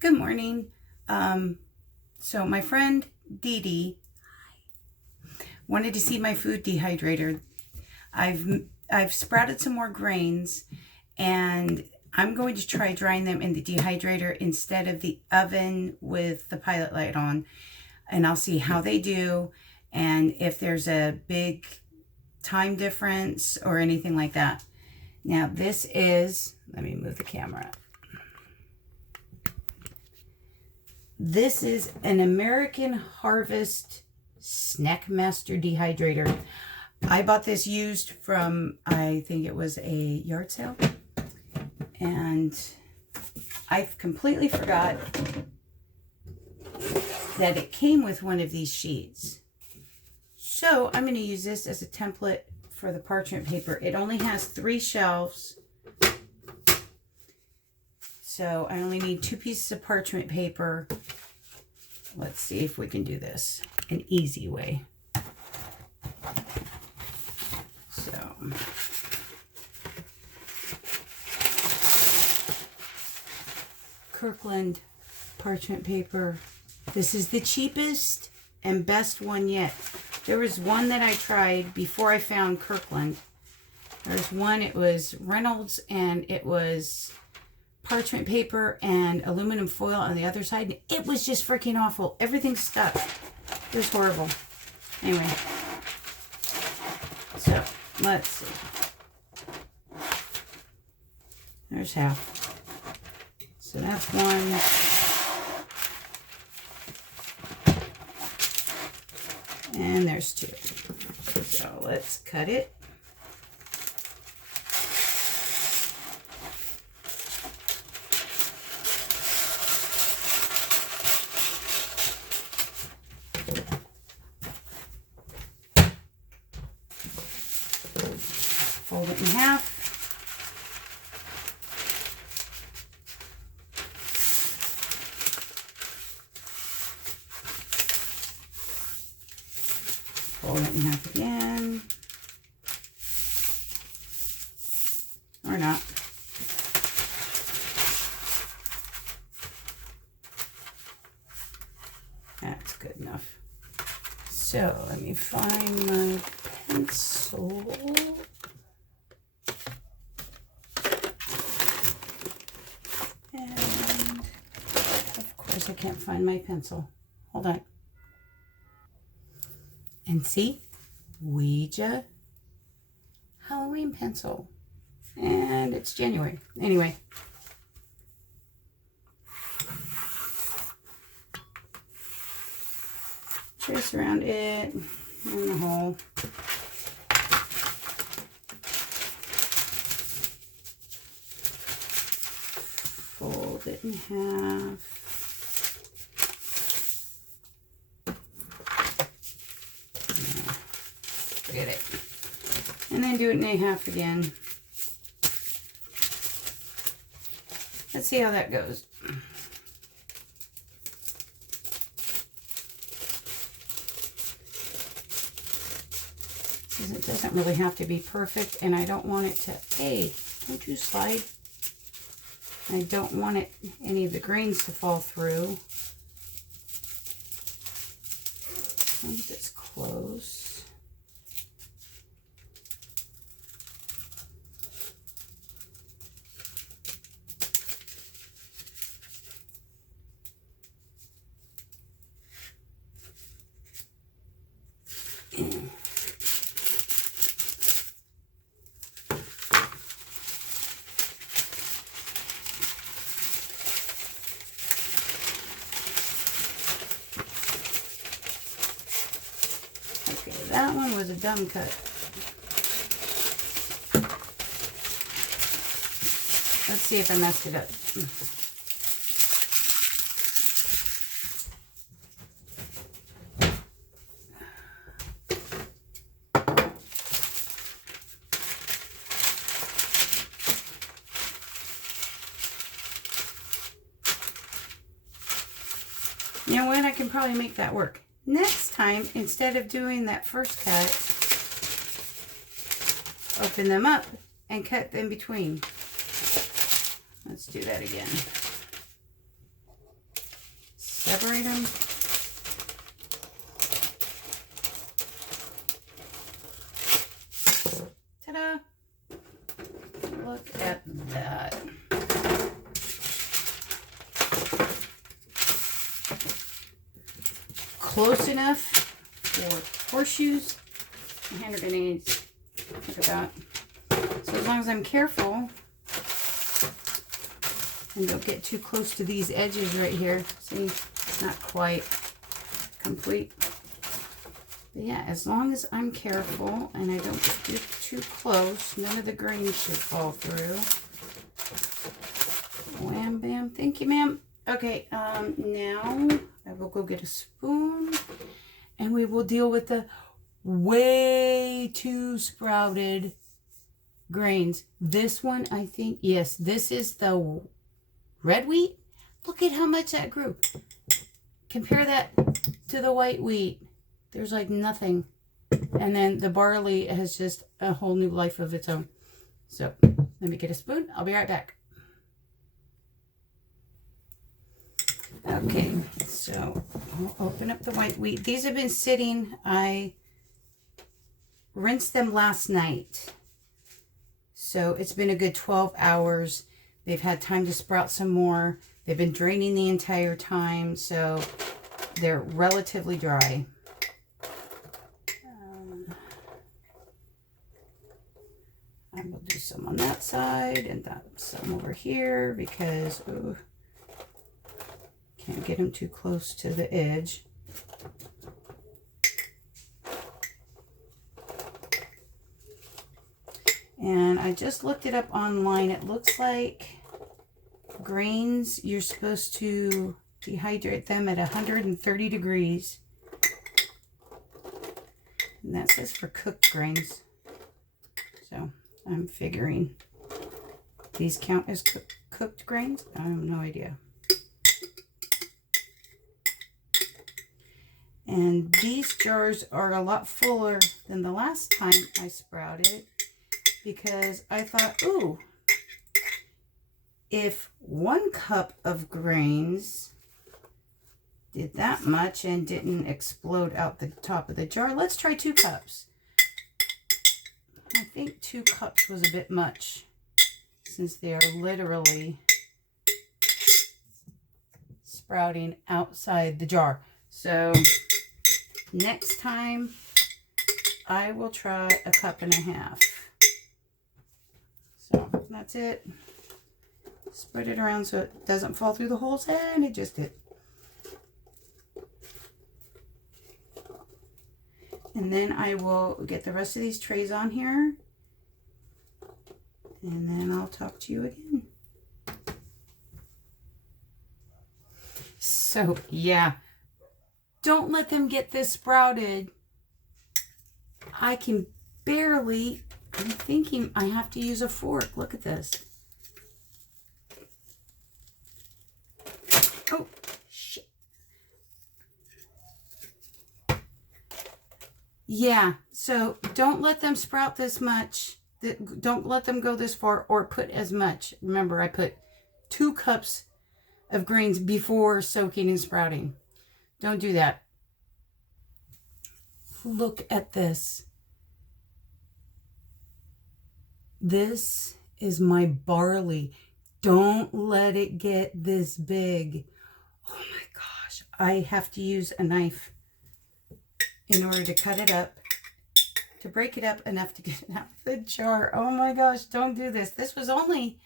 Good morning. So my friend Dee Dee wanted to see my food dehydrator. I've sprouted some more grains, and I'm going to try drying them in the dehydrator instead of the oven with the pilot light on, and I'll see how they do and if there's a big time difference or anything like that. Now this is, let me move the camera. This is an American Harvest Gardenmaster dehydrator. I bought this used from, I think it was a yard sale. And I completely forgot that it came with one of these sheets. So I'm going to use this as a template for the parchment paper. It only has 3 shelves. So I only need 2 pieces of parchment paper. Let's see if we can do this an easy way. So Kirkland parchment paper. This is the cheapest and best one yet. There was one that I tried before I found Kirkland. There's one, it was Reynolds, and it was parchment paper and aluminum foil on the other side. It was just freaking awful. Everything stuck. It was horrible. Anyway, so let's see. There's half. So that's one. And there's 2. So let's cut it. Fold it in half. Fold it in half again. Or not. That's good enough. So let me find my pencil. And of course I can't find my pencil. Hold on. And see, Ouija Halloween pencil. And it's January. Anyway. Trace around it in the hole. Fold it in half. Forget it. And then do it in a half again. Let's see how that goes. It doesn't really have to be perfect, and I don't want it to, hey, don't you slide. I don't want any of the grains to fall through. As long as it's close. That one was a dumb cut. Let's see if I messed it up. You know what? I can probably make that work. Next time, instead of doing that first cut, open them up and cut in between. Let's do that again. separate them. Ta-da! Look at that. Close enough for horseshoes and hand grenades. Look at that. So as long as I'm careful and don't get too close to these edges right here. See, it's not quite complete. But yeah, as long as I'm careful and I don't get too close, none of the grains should fall through. Wham, bam. Thank you, ma'am. Okay, now I will go get a spoon and we will deal with the way too sprouted grains. This one, I think, yes, this is the red wheat. Look at how much that grew. Compare that to the white wheat. There's like nothing. And then the barley has just a whole new life of its own. So let me get a spoon. I'll be right back. Okay, so I'll open up the white wheat. These have been sitting. I rinsed them last night. So it's been a good 12 hours. They've had time to sprout some more. They've been draining the entire time, so they're relatively dry. I will do some on that side and some over here because can't get them too close to the edge. And I just looked it up online. It looks like grains, you're supposed to dehydrate them at 130 degrees. And that says for cooked grains. So I'm figuring these count as cooked grains. I have no idea. And these jars are a lot fuller than the last time I sprouted because I thought, ooh, if 1 cup of grains did that much and didn't explode out the top of the jar, let's try 2 cups. I think 2 cups was a bit much since they are literally sprouting outside the jar. So next time I will try 1.5 cups. So that's it. Spread it around so it doesn't fall through the holes, and it just did. And then I will get the rest of these trays on here, and then I'll talk to you again. So yeah, don't let them get this sprouted. I can barely, I'm thinking I have to use a fork. Look at this. Oh, shit. Yeah, so don't let them sprout this much. Don't let them go this far or put as much. Remember, I put 2 cups of grains before soaking and sprouting. Don't do that. Look at this. This is my barley. Don't let it get this big. Oh my gosh. I have to use a knife in order to cut it up, to break it up enough to get it out of the jar. Oh my gosh, don't do this. This was only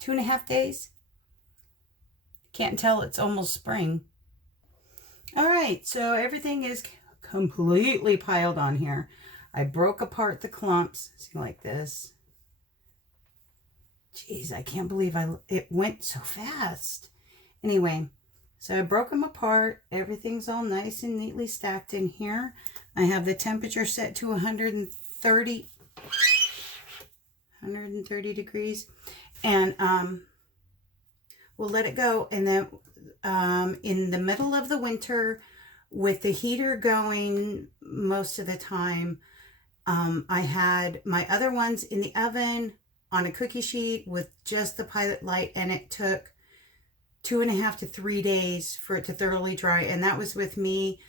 2.5 days. Can't tell it's almost spring. All right, so everything is completely piled on here. I broke apart the clumps, see, like this. Jeez, I can't believe it went so fast. Anyway, so I broke them apart. Everything's all nice and neatly stacked in here. I have the temperature set to 130 degrees. And we'll let it go. And then in the middle of the winter, with the heater going most of the time, I had my other ones in the oven on a cookie sheet with just the pilot light, and it took 2.5 to 3 days for it to thoroughly dry. And that was with me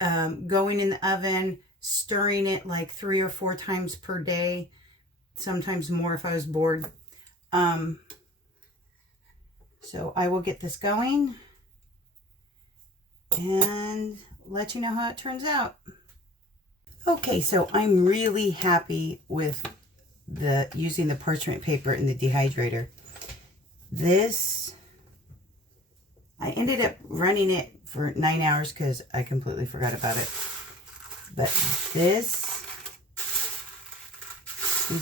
going in the oven, stirring it like 3 or 4 times per day, sometimes more if I was bored. So I will get this going and let you know how it turns out. Okay, so I'm really happy with using the parchment paper in the dehydrator. This, I ended up running it for 9 hours because I completely forgot about it. But these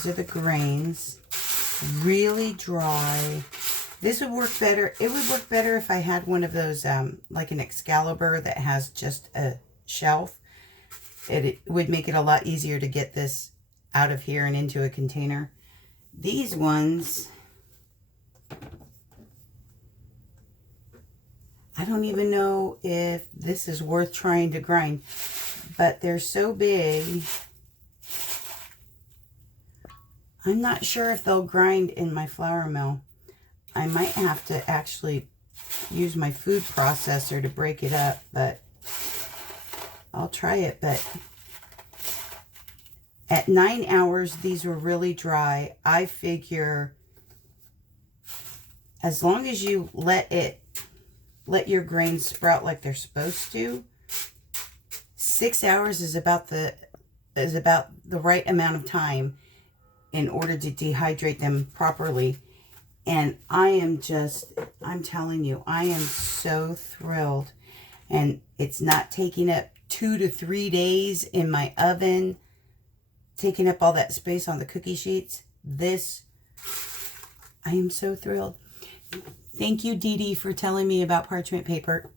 are the grains, really dry. This would work better. It would work better if I had one of those, like an Excalibur that has just a shelf. It would make it a lot easier to get this out of here and into a container. These ones, I don't even know if this is worth trying to grind, but they're so big. I'm not sure if they'll grind in my flour mill. I might have to actually use my food processor to break it up, but I'll try it. But at 9 hours, these were really dry. I figure as long as you let your grains sprout like they're supposed to, 6 hours is about the right amount of time in order to dehydrate them properly. And I'm telling you, I am so thrilled. And it's not taking up 2 to 3 days in my oven, taking up all that space on the cookie sheets. I am so thrilled. Thank you, Dee Dee, for telling me about parchment paper.